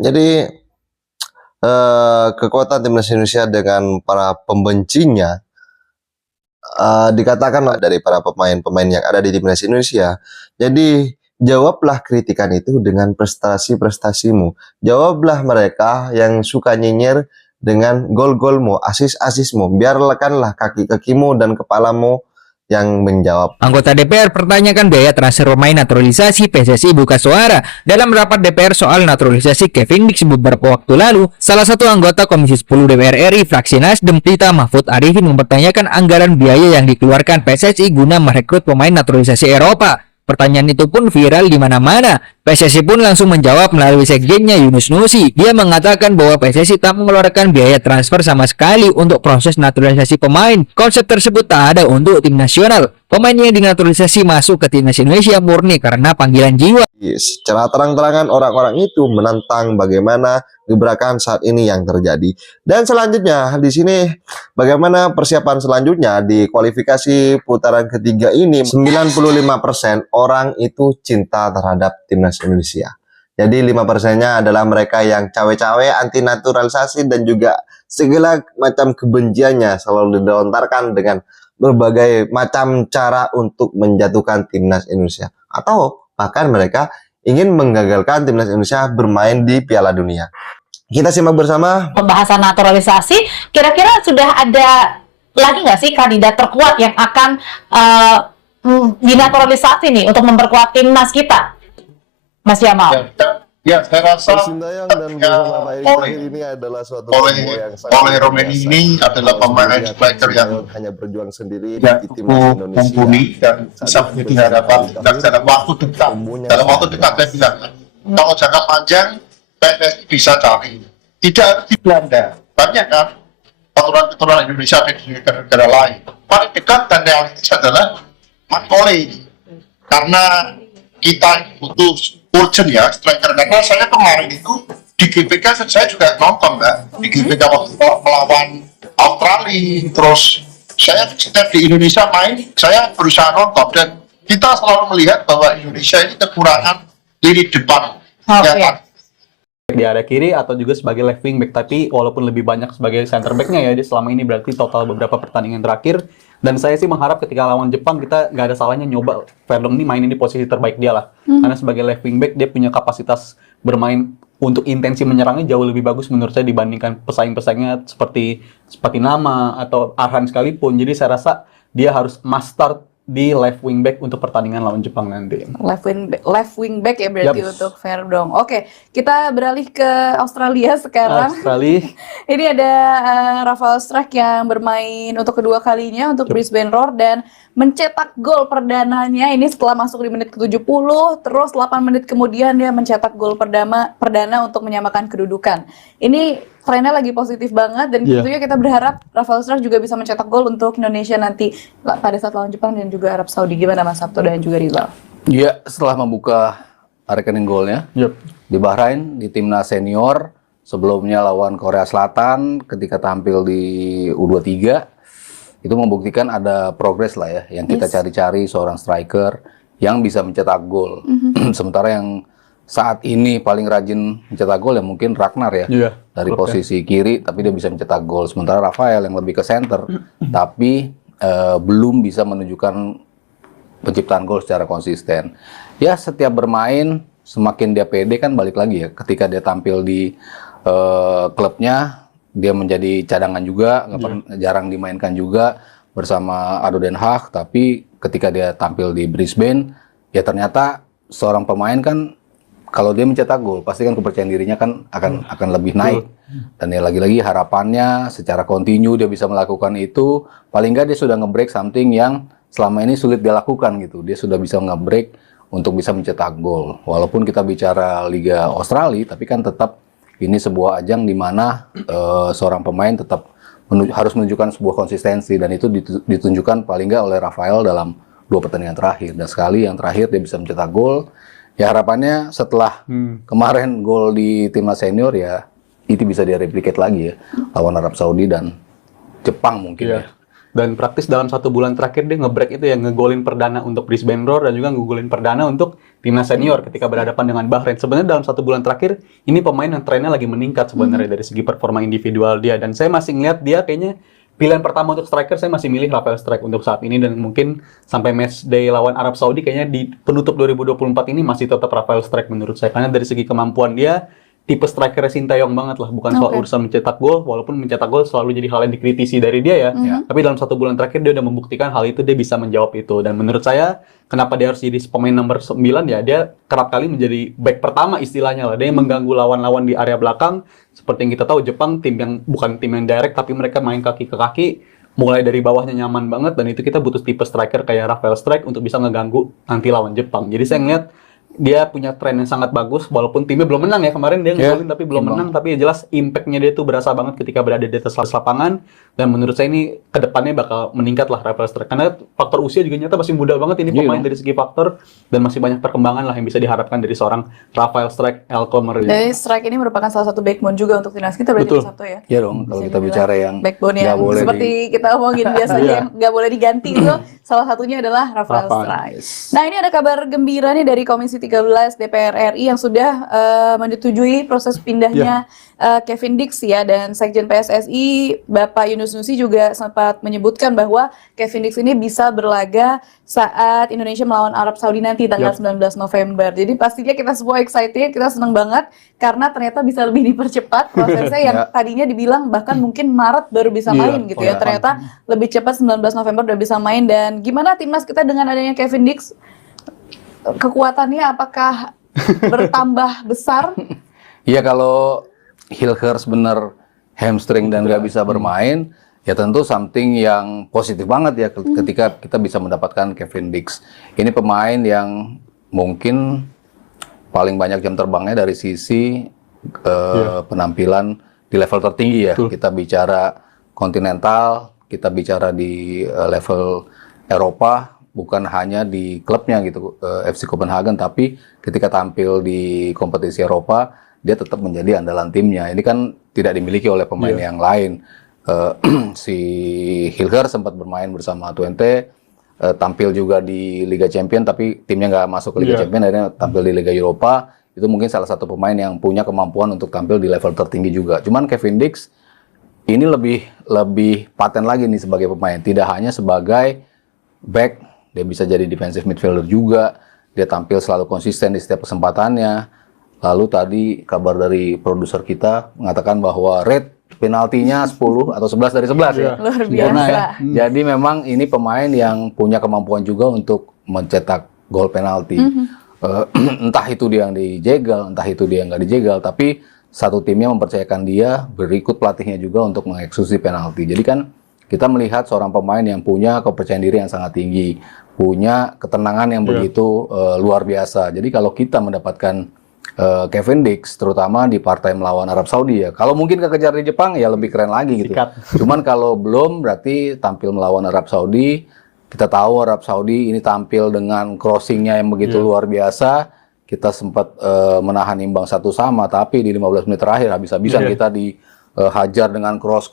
Jadi kekuatan timnas Indonesia dengan para pembencinya dikatakan dari para pemain-pemain yang ada di timnas Indonesia. Jadi jawablah kritikan itu dengan prestasi-prestasimu. Jawablah mereka yang suka nyinyir dengan gol-golmu, asis-asismu. Biar lekanlah kaki-kakimu dan kepalamu yang menjawab. Anggota DPR pertanyakan biaya transfer pemain naturalisasi. PSSI buka suara. Dalam rapat DPR soal naturalisasi Kevin Dix beberapa waktu lalu, salah satu anggota Komisi 10 DPR RI fraksi Nasdem Tita Mahfud Arifin mempertanyakan anggaran biaya yang dikeluarkan PSSI guna merekrut pemain naturalisasi Eropa. Pertanyaan itu pun viral di mana-mana. PSSI pun langsung menjawab melalui sekjennya Yunus Nusi. Dia mengatakan bahwa PSSI tak mengeluarkan biaya transfer sama sekali untuk proses naturalisasi pemain. Konsep tersebut tak ada untuk tim nasional. Pemain yang dinaturalisasi masuk ke timnas Indonesia murni karena panggilan jiwa. Secara terang-terangan orang-orang itu menentang bagaimana gebrakan saat ini yang terjadi. Dan selanjutnya di sini bagaimana persiapan selanjutnya di kualifikasi putaran ketiga ini. 95% orang itu cinta terhadap timnas Indonesia. Jadi 5%-nya adalah mereka yang cawe-cawe anti naturalisasi dan juga segala macam kebenciannya selalu dilontarkan dengan berbagai macam cara untuk menjatuhkan timnas Indonesia, atau bahkan mereka ingin menggagalkan timnas Indonesia bermain di Piala Dunia. Kita simak bersama pembahasan naturalisasi. Kira-kira sudah ada lagi nggak sih kandidat terkuat yang akan dinaturalisasi nih untuk memperkuat timnas kita, Mas Jamal? Ya, saya rasa ini adalah suatu oleh Romeni ini adalah pemain striker yang hanya berjuang sendiri di timnas Indonesia, mumpuni dan bisa menjadi harapan dalam waktu dekat. Dalam waktu dekat saya bilang, kalau jangka panjang PSSI bisa cari. Tidak di Belanda, banyak kan keturunan Indonesia di negara-negara lain. Paling dekat dan realistis adalah Macaulay, karena kita butuh urgent ya striker. Karena saya kemarin itu di GBK saya juga nonton Mbak, di GBK waktu melawan Australia, terus saya setiap di Indonesia main saya berusaha nonton dan kita selalu melihat bahwa Indonesia ini kekurangan lini depan. Di area kiri atau juga sebagai left wing back, tapi walaupun lebih banyak sebagai center backnya ya, dia selama ini berarti total beberapa pertandingan terakhir. Dan saya sih mengharap ketika lawan Jepang kita nggak ada salahnya nyoba Verdong ini mainin di posisi terbaik dia lah. Karena sebagai left wing back dia punya kapasitas bermain untuk intensi menyerangnya jauh lebih bagus menurut saya dibandingkan pesaing-pesaingnya seperti Nama atau Arhan sekalipun. Jadi saya rasa dia harus must start di left wing back untuk pertandingan lawan Jepang nanti. Left wing back ya berarti untuk Verdong. Oke, kita beralih ke Australia sekarang. Australia. Ini ada Rafael Struijk yang bermain untuk kedua kalinya untuk Brisbane Roar dan mencetak gol perdananya ini setelah masuk di menit ke-70, terus 8 menit kemudian dia mencetak gol perdana untuk menyamakan kedudukan. Ini trennya lagi positif banget dan tentunya kita berharap Rafael Struijk juga bisa mencetak gol untuk Indonesia nanti pada saat lawan Jepang dan juga Arab Saudi. Gimana Mas Sabto dan juga Rizal? Iya, setelah membuka rekening golnya di Bahrain di timnas senior, sebelumnya lawan Korea Selatan ketika tampil di U23, itu membuktikan ada progres lah ya yang kita cari-cari, seorang striker yang bisa mencetak gol. Sementara yang saat ini paling rajin mencetak gol ya mungkin Ragnar ya, dari posisi kiri tapi dia bisa mencetak gol. Sementara Rafael yang lebih ke center tapi belum bisa menunjukkan penciptaan gol secara konsisten. Ya setiap bermain semakin dia pede kan, balik lagi ya ketika dia tampil di klubnya dia menjadi cadangan juga, jarang dimainkan juga bersama ADO Den Haag, tapi ketika dia tampil di Brisbane ya ternyata seorang pemain kan kalau dia mencetak gol pasti kan kepercayaan dirinya kan akan lebih naik. Dan ya lagi-lagi harapannya secara kontinu dia bisa melakukan itu, paling nggak dia sudah nge-break something yang selama ini sulit dia lakukan gitu. Dia sudah bisa nge-break untuk bisa mencetak gol. Walaupun kita bicara Liga Australia, tapi kan tetap ini sebuah ajang di mana seorang pemain tetap harus menunjukkan sebuah konsistensi, dan itu ditunjukkan paling nggak oleh Rafael dalam 2 pertandingan terakhir. Dan sekali yang terakhir dia bisa mencetak gol. Ya harapannya setelah kemarin gol di timnas senior ya itu bisa dia replicate lagi ya lawan Arab Saudi dan Jepang mungkin ya. dan praktis dalam 1 bulan terakhir dia nge-break itu ya, ngegolin perdana untuk Brisbane Roar dan juga ngegolin perdana untuk timnas senior ketika berhadapan dengan Bahrain. Sebenarnya dalam 1 bulan terakhir ini pemain yang trennya lagi meningkat sebenarnya dari segi performa individual dia, dan saya masih ngeliat dia kayaknya pilihan pertama untuk striker. Saya masih milih Rafael Struijk untuk saat ini, dan mungkin sampai match day lawan Arab Saudi kayaknya di penutup 2024 ini masih tetap Rafael Struijk menurut saya, karena dari segi kemampuan dia tipe striker Sintayong banget lah, bukan soal urusan mencetak gol, walaupun mencetak gol selalu jadi hal yang dikritisi dari dia ya. Tapi dalam 1 bulan terakhir dia udah membuktikan hal itu, dia bisa menjawab itu. Dan menurut saya kenapa dia harus jadi pemain nomor 9 ya, dia kerap kali menjadi back pertama istilahnya lah. Dia yang mengganggu lawan-lawan di area belakang. Seperti yang kita tahu Jepang tim yang bukan tim yang direct, tapi mereka main kaki ke kaki, mulai dari bawahnya nyaman banget, dan itu kita butuh tipe striker kayak Rafael Struijk untuk bisa ngeganggu nanti lawan Jepang. Jadi saya ngeliat dia punya tren yang sangat bagus, walaupun timnya belum menang ya kemarin, dia ngegolin tapi belum menang, tapi ya jelas impact-nya dia tuh berasa banget ketika berada di atas lapangan. Dan menurut saya ini kedepannya bakal meningkat lah Rafael Struijk, karena faktor usia juga nyata masih muda banget ini pemain dari segi faktor, dan masih banyak perkembangan lah yang bisa diharapkan dari seorang Rafael Struijk Elkomer. Jadi Struijk ini merupakan salah satu backbone juga untuk timnas kita berarti Sabtu ya. Iya dong, kalau kita bicara yang backbone yang nggak boleh seperti kita omongin biasanya yang nggak boleh diganti itu salah satunya adalah Rafael Struijk. Nah, ini ada kabar gembira nih dari Komisi 13 DPR RI yang sudah menyetujui proses pindahnya Kevin Dix ya, dan Sekjen PSSI Bapak Yunus Nusi juga sempat menyebutkan bahwa Kevin Dix ini bisa berlaga saat Indonesia melawan Arab Saudi nanti tanggal 19 November. Jadi pastinya kita semua excited, kita senang banget karena ternyata bisa lebih dipercepat prosesnya yang tadinya dibilang bahkan mungkin Maret baru bisa main gitu ya. Ternyata lebih cepat 19 November udah bisa main. Dan gimana timnas kita dengan adanya Kevin Dix? Kekuatannya apakah bertambah besar? Iya, kalau Hilgers bener hamstring dan nggak bisa bermain, ya tentu something yang positif banget ya ketika kita bisa mendapatkan Kevin Dix. Ini pemain yang mungkin paling banyak jam terbangnya dari sisi penampilan di level tertinggi ya. Kita bicara kontinental, kita bicara di level Eropa, bukan hanya di klubnya gitu, FC Copenhagen, tapi ketika tampil di kompetisi Eropa, dia tetap menjadi andalan timnya. Ini kan tidak dimiliki oleh pemain yang lain. Si Hilgers sempat bermain bersama Twente, tampil juga di Liga Champions, tapi timnya nggak masuk ke Liga Champions, akhirnya tampil di Liga Eropa. Itu mungkin salah satu pemain yang punya kemampuan untuk tampil di level tertinggi juga. Cuman Kevin Dix ini lebih paten lagi nih sebagai pemain. Tidak hanya sebagai back, dia bisa jadi defensive midfielder juga. Dia tampil selalu konsisten di setiap kesempatannya. Lalu tadi kabar dari produser kita mengatakan bahwa rate penaltinya 10 atau 11 dari 11 ya. Luar biasa. Ya. Jadi memang ini pemain yang punya kemampuan juga untuk mencetak gol penalti. Entah itu dia yang dijegal, entah itu dia yang nggak dijegal, tapi satu timnya mempercayakan dia, berikut pelatihnya juga untuk mengeksekusi penalti. Jadi kan kita melihat seorang pemain yang punya kepercayaan diri yang sangat tinggi, punya ketenangan yang begitu luar biasa. Jadi kalau kita mendapatkan Kevin Dix, terutama di partai melawan Arab Saudi ya. Kalau mungkin kekejar di Jepang ya lebih keren lagi gitu. Cuman kalau belum berarti tampil melawan Arab Saudi. Kita tahu Arab Saudi ini tampil dengan crossingnya yang begitu luar biasa. Kita sempat menahan imbang 1-1, tapi di 15 menit terakhir habis-habisan kita dihajar dengan cross,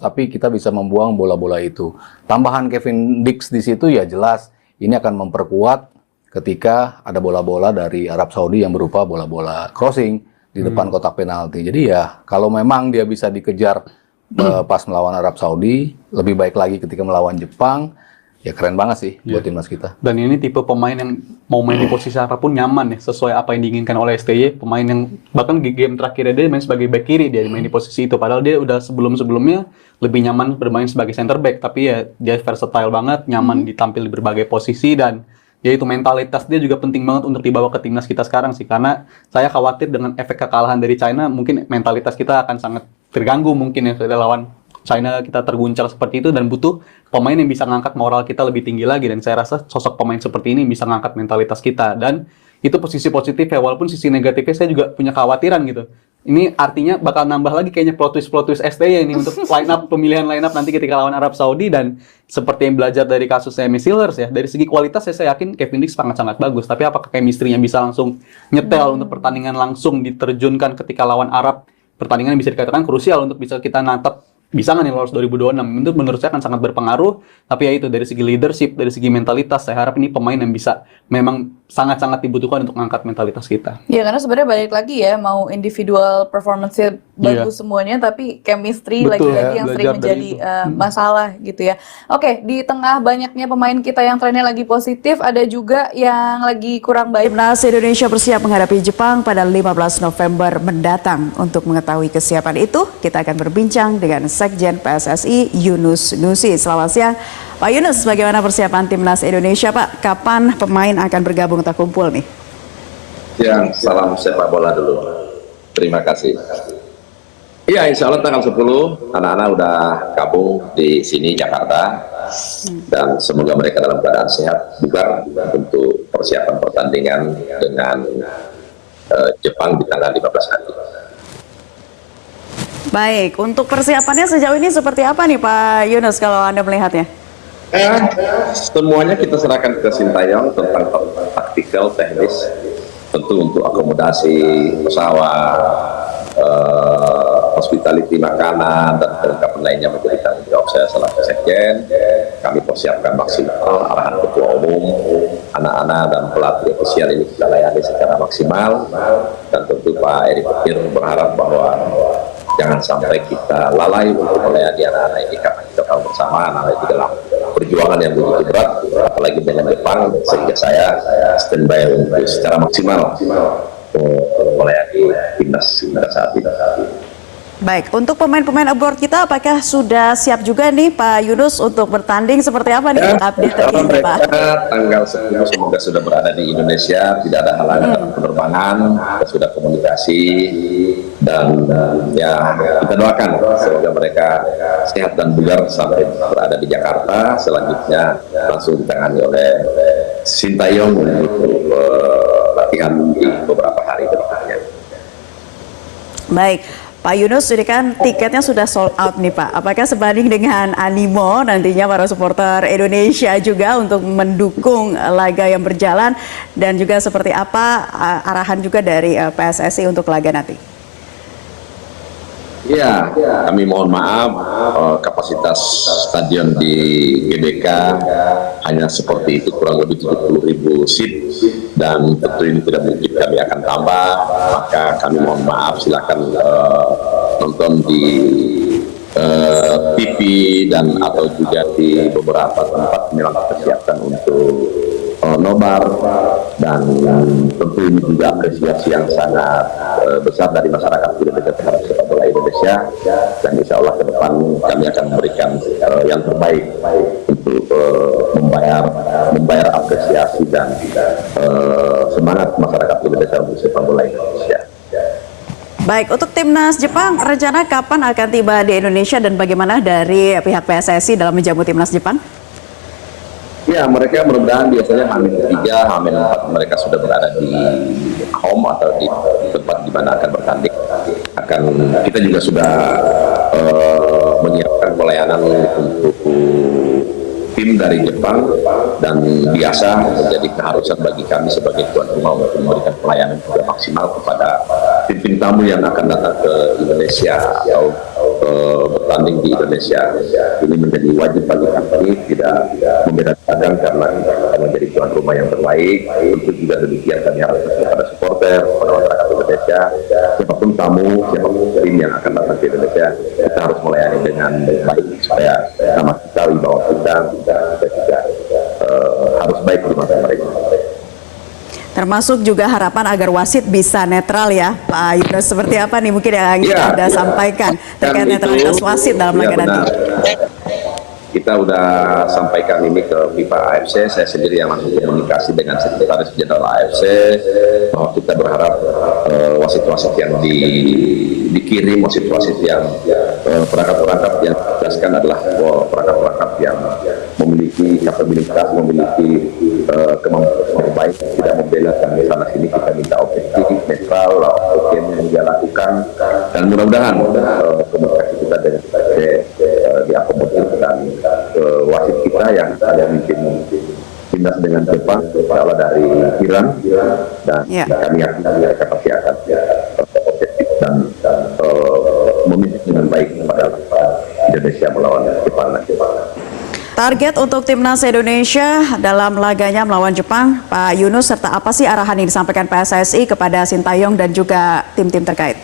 tapi kita bisa membuang bola-bola itu. Tambahan Kevin Dix di situ ya jelas ini akan memperkuat ketika ada bola-bola dari Arab Saudi yang berupa bola-bola crossing di depan kotak penalti. Jadi ya kalau memang dia bisa dikejar pas melawan Arab Saudi, lebih baik lagi ketika melawan Jepang, ya keren banget sih buat timnas kita. Dan ini tipe pemain yang mau main di posisi apapun nyaman ya, sesuai apa yang diinginkan oleh STY. Pemain yang bahkan di game terakhir dia main sebagai back kiri, dia main di posisi itu. Padahal dia udah sebelum-sebelumnya lebih nyaman bermain sebagai center back. Tapi ya dia versatile banget, nyaman ditampil di berbagai posisi, dan ya itu mentalitas dia juga penting banget untuk dibawa ke timnas kita sekarang sih. Karena saya khawatir dengan efek kekalahan dari China, mungkin mentalitas kita akan sangat terganggu mungkin ya setelah lawan China kita terguncang seperti itu, dan butuh pemain yang bisa ngangkat moral kita lebih tinggi lagi. Dan saya rasa sosok pemain seperti ini bisa ngangkat mentalitas kita, dan itu posisi positif ya. Walaupun sisi negatifnya saya juga punya kekhawatiran gitu. Ini artinya bakal nambah lagi kayaknya plot twist STY ini untuk pemilihan line up nanti ketika lawan Arab Saudi. Dan seperti yang belajar dari kasusnya Hilgers ya, dari segi kualitas saya yakin Kevin Dix sangat-sangat bagus, tapi apakah chemistry-nya bisa langsung nyetel untuk pertandingan langsung diterjunkan ketika lawan Arab? Pertandingan bisa dikatakan krusial untuk bisa kita natap bisa nggak nih lolos 2026? Itu menurut saya akan sangat berpengaruh. Tapi ya itu dari segi leadership, dari segi mentalitas, saya harap ini pemain yang bisa memang sangat-sangat dibutuhkan untuk mengangkat mentalitas kita. Ya karena sebenarnya balik lagi ya, mau individual performance-nya bagus semuanya, tapi chemistry Betul, lagi-lagi yang sering belajar dari menjadi masalah gitu ya. Oke, di tengah banyaknya pemain kita yang trennya lagi positif, ada juga yang lagi kurang baik. Timnas Indonesia bersiap menghadapi Jepang pada 15 November mendatang. Untuk mengetahui kesiapan itu, kita akan berbincang dengan Sekjen PSSI Yunus Nusi. Selamat siang, Pak Yunus. Bagaimana persiapan Timnas Indonesia, Pak? Kapan pemain akan bergabung atau kumpul nih? Ya, salam sepak bola dulu. Terima kasih. Iya, insya Allah tanggal 10 anak-anak udah gabung di sini Jakarta dan semoga mereka dalam keadaan sehat bugar untuk persiapan pertandingan dengan Jepang di tanggal 15 nanti. Baik, untuk persiapannya sejauh ini seperti apa nih Pak Yunus kalau Anda melihatnya? Semuanya kita serahkan ke Sintayong tentang taktikal, teknis, tentu untuk akomodasi pesawat, hospitality makanan dan perlengkapan lainnya menjadi tanggung jawab saya selaku Sekjen. Kami persiapkan maksimal arahan Ketua Umum, anak-anak dan pelatih ofisial ini kita layani secara maksimal, dan tentu Pak Erick Thohir berharap bahwa jangan sampai kita lalai untuk melayani anak-anak ini karena kita tahu bersama anak-anak di dalam perjuangan yang begitu berat, apalagi dengan Jepang, sehingga saya standby untuk secara maksimal melayani timnas saat ini. Baik, untuk pemain-pemain abroad kita apakah sudah siap juga nih Pak Yunus untuk bertanding seperti apa nih update terkini Pak? Tanggal 10 semoga sudah berada di Indonesia, tidak ada halangan dalam penerbangan, kita sudah komunikasi dan ya kita doakan semoga mereka sehat dan bugar sampai berada di Jakarta. Selanjutnya langsung ditangani oleh Sintayong untuk latihan di beberapa hari berikutnya. Baik, Pak Yunus, ini kan tiketnya sudah sold out nih Pak. Apakah sebanding dengan animo nantinya para supporter Indonesia juga untuk mendukung laga yang berjalan, dan juga seperti apa arahan juga dari PSSI untuk laga nanti? Ya, kami mohon maaf kapasitas stadion di GBK hanya seperti itu, kurang lebih 70.000 seat, dan tentu ini tidak mungkin kami akan tambah, maka kami mohon maaf, silakan nonton di TV dan atau juga di beberapa tempat memang kita siapkan untuk nobar, dan tentu ini juga apresiasi yang sangat besar dari masyarakat Indonesia terhadap sepak bola Indonesia, dan insya Allah ke depan kami akan memberikan yang terbaik untuk membayar apresiasi dan semangat masyarakat Indonesia untuk sepak bola Indonesia. Baik, untuk timnas Jepang rencana kapan akan tiba di Indonesia dan bagaimana dari pihak PSSI dalam menjamu timnas Jepang? Ya, mereka mudah-mudahan biasanya H-3, H-4 mereka sudah berada di home atau di tempat di mana akan bertanding. Kita juga sudah menyiapkan pelayanan untuk tim dari Jepang, dan biasa menjadi keharusan bagi kami sebagai tuan rumah untuk memberikan pelayanan juga maksimal kepada tim-tim tamu yang akan datang ke Indonesia atau bertanding di Indonesia. Ini menjadi wajib bagi kami, tidak membedakan karena kita akan menjadi tuan rumah yang terbaik. Tentu juga demikian kami harus kepada supporter, kepada masyarakat Indonesia, siapapun tamu, siapapun tim yang akan datang ke Indonesia, kita harus melayani dengan baik supaya nama kita, wibawa kita juga harus baik di mata mereka. Termasuk juga harapan agar wasit bisa netral ya Pak Yunus. Seperti apa nih mungkin yang Anda sampaikan terkait netralitas wasit dalam laga nanti? Kita udah sampaikan ini ke FIFA AFC, saya sendiri yang langsung komunikasi dengan Sekretaris Jenderal AFC bahwa kita berharap wasit-wasit yang dikirim, wasit-wasit yang perangkat-perangkat yang dijelaskan adalah perangkat-perangkat yang memiliki kapabilitas, memiliki kemampuan terbaik, tidak membela di sana sini. Kita minta objektif, netral, yang dia lakukan, dan mudah-mudahan komunikasi kita dengan diakomodir, dan wasit kita yang ada memimpin timnas dengan Jepang, kalau dari Iran, dan kami yakin mereka pasti akan objektif dan memimpin dengan baik pada Indonesia melawan Jepang nanti. Target untuk timnas Indonesia dalam laganya melawan Jepang, Pak Yunus, serta apa sih arahan yang disampaikan PSSI kepada Sintayong dan juga tim-tim terkait?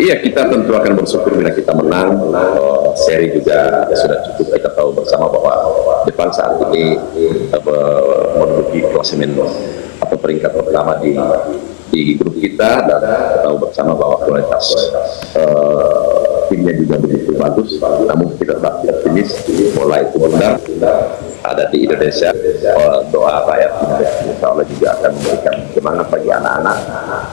Iya, kita tentu akan bersyukur bila kita menang. Seri juga sudah cukup, kita tahu bersama bahwa Jepang saat ini menduduki klasemen atau peringkat pertama di grup kita, dan kita tahu bersama bahwa kualitas timnya juga begitu bagus. Namun kita tetap optimis, bola itu benar ada di Indonesia. Doa rakyat Indonesia insya Allah juga akan memberikan semangat bagi anak-anak,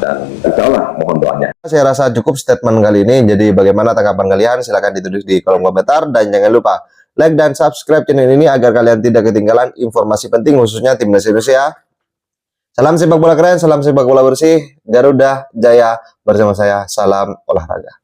dan insya Allah mohon doanya. Saya rasa cukup statement kali ini. Jadi bagaimana tanggapan kalian? Silahkan ditulis di kolom komentar, dan jangan lupa like dan subscribe channel ini agar kalian tidak ketinggalan informasi penting khususnya timnas Indonesia. Salam sepak bola keren, salam sepak bola bersih, Garuda Jaya bersama saya, salam olahraga.